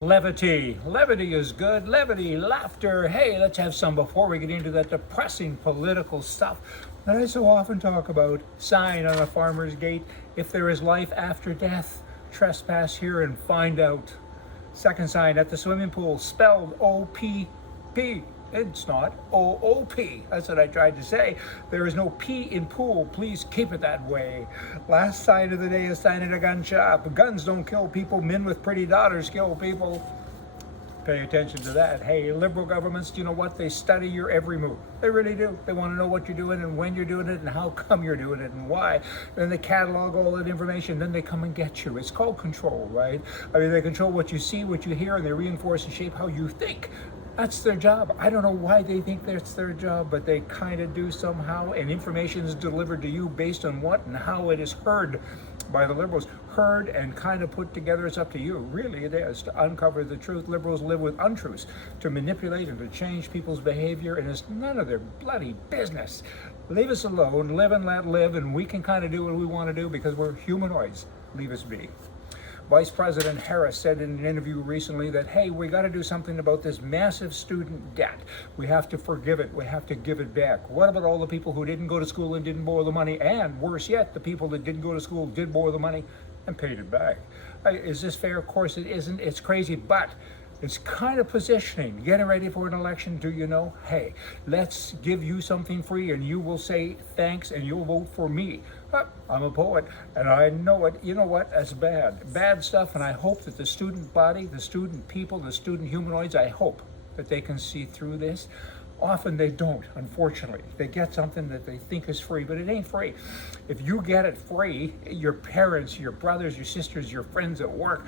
Levity. Levity is good. Levity, laughter. Hey, let's have some before we get into that depressing political stuff that I so often talk about. Sign on a farmer's gate. If there is life after death, trespass here and find out. Second sign at the swimming pool, spelled O-P-P. It's not O-O-P. That's what I tried to say. There is no P in pool. Please keep it that way. Last sign of the day is sign at a gun shop. Guns don't kill people. Men with pretty daughters kill people. Pay attention to that. Hey, liberal governments, do you know what? They study your every move. They really do. They want to know what you're doing and when you're doing it and how come you're doing it and why. Then they catalog all that information. Then they come and get you. It's called control, right? I mean, they control what you see, what you hear, and they reinforce and shape how you think. That's their job. I don't know why they think that's their job, but they kind of do somehow. And information is delivered to you based on what and how it is heard by the liberals. Heard and kind of put together. It's up to you. Really, it is to uncover the truth. Liberals live with untruths to manipulate and to change people's behavior, and it's none of their bloody business. Leave us alone. Live and let live, and we can kind of do what we want to do because we're humanoids. Leave us be. Vice President Harris said in an interview recently that, hey, we got to do something about this massive student debt. We have to forgive it. We have to give it back. What about all the people who didn't go to school and didn't borrow the money? And worse yet, the people that didn't go to school did borrow the money and paid it back. Is this fair? Of course it isn't. It's crazy, but it's kind of positioning. Getting ready for an election, do you know? Hey, let's give you something free and you will say thanks and you'll vote for me. I'm a poet and I know it. You know what? That's bad. Bad stuff, and I hope that the student body, the student people, the student humanoids, I hope that they can see through this. Often they don't, unfortunately. They get something that they think is free, but it ain't free. If you get it free, your parents, your brothers, your sisters, your friends at work,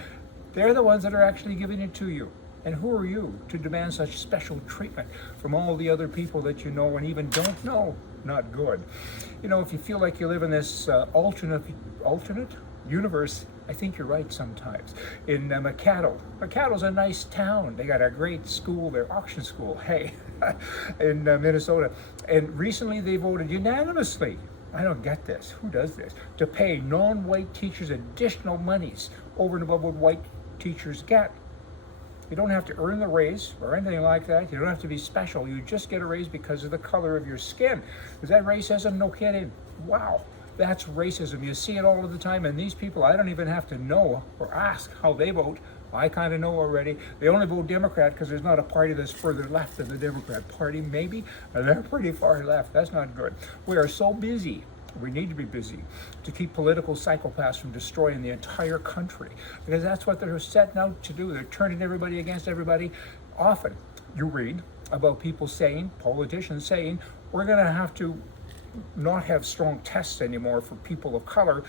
they're the ones that are actually giving it to you. And who are you to demand such special treatment from all the other people that you know and even don't know? Not good. You know, if you feel like you live in this alternate universe, I think you're right sometimes. In Maccato's a nice town. They got a great school, their auction school, hey, in Minnesota. And recently they voted unanimously, I don't get this, who does this, to pay non-white teachers additional monies over and above what white teachers get. You don't have to earn the raise or anything like that. You don't have to be special. You just get a raise because of the color of your skin. Is that racism? No kidding. Wow, that's racism. You see it all of the time. And these people, I don't even have to know or ask how they vote. I kind of know already. They only vote Democrat because there's not a party that's further left than the Democrat Party, maybe. And they're pretty far left. That's not good. We are so busy. We need to be busy to keep political psychopaths from destroying the entire country, because that's what they're setting out to do. They're turning everybody against everybody. Often you read about people saying, politicians saying, we're going to have to not have strong tests anymore for people of color.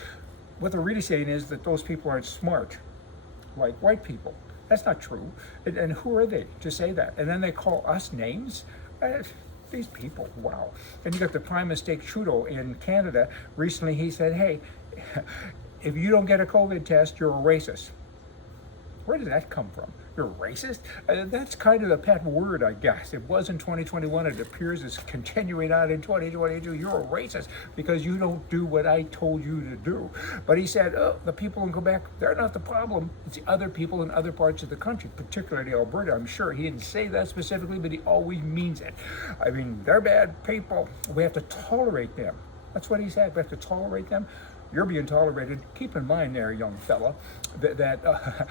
What they're really saying is that those people aren't smart like white people. That's not true. And who are they to say that? And then they call us names? These people, wow. And you got the Prime Minister Trudeau in Canada. Recently he said, hey, if you don't get a COVID test, you're a racist. Where did that come from? You're a racist? That's kind of the pet word, I guess. It was in 2021. It appears it's continuing on in 2022. You're a racist because you don't do what I told you to do. But he said, oh, the people in Quebec, they're not the problem. It's the other people in other parts of the country, particularly Alberta. I'm sure he didn't say that specifically, but he always means it. I mean, they're bad people. We have to tolerate them. That's what he said. We have to tolerate them. You're being tolerated. Keep in mind there, young fella, that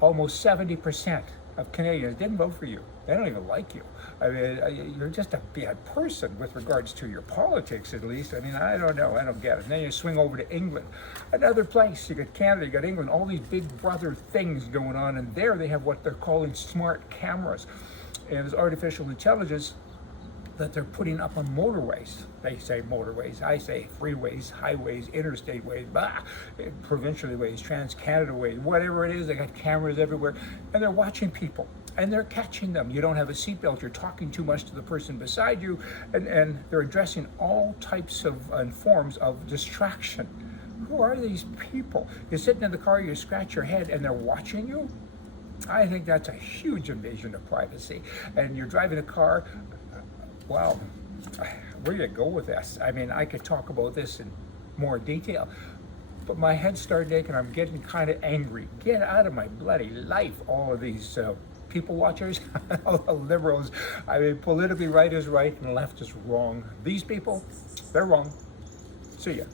almost 70% of Canadians didn't vote for you. They don't even like you. I mean, you're just a bad person with regards to your politics, at least. I mean, I don't know. I don't get it. And then you swing over to England, another place. You got Canada, you got England, all these big brother things going on. And there they have what they're calling smart cameras. And there's artificial intelligence that they're putting up on motorways. They say motorways, I say freeways, highways, interstate ways, provincial ways, Trans-Canada ways, whatever it is. They got cameras everywhere, and they're watching people, and they're catching them. You don't have a seatbelt, you're talking too much to the person beside you, and they're addressing all types of and forms of distraction. Who are these people? You're sitting in the car, you scratch your head, and they're watching you? I think that's a huge invasion of privacy. And you're driving a car. Wow, where do you go with this? I mean, I could talk about this in more detail. but my head started aching. I'm getting kind of angry. Get out of my bloody life, all of these people watchers, all the liberals. I mean, politically right is right and left is wrong. These people, they're wrong. See ya.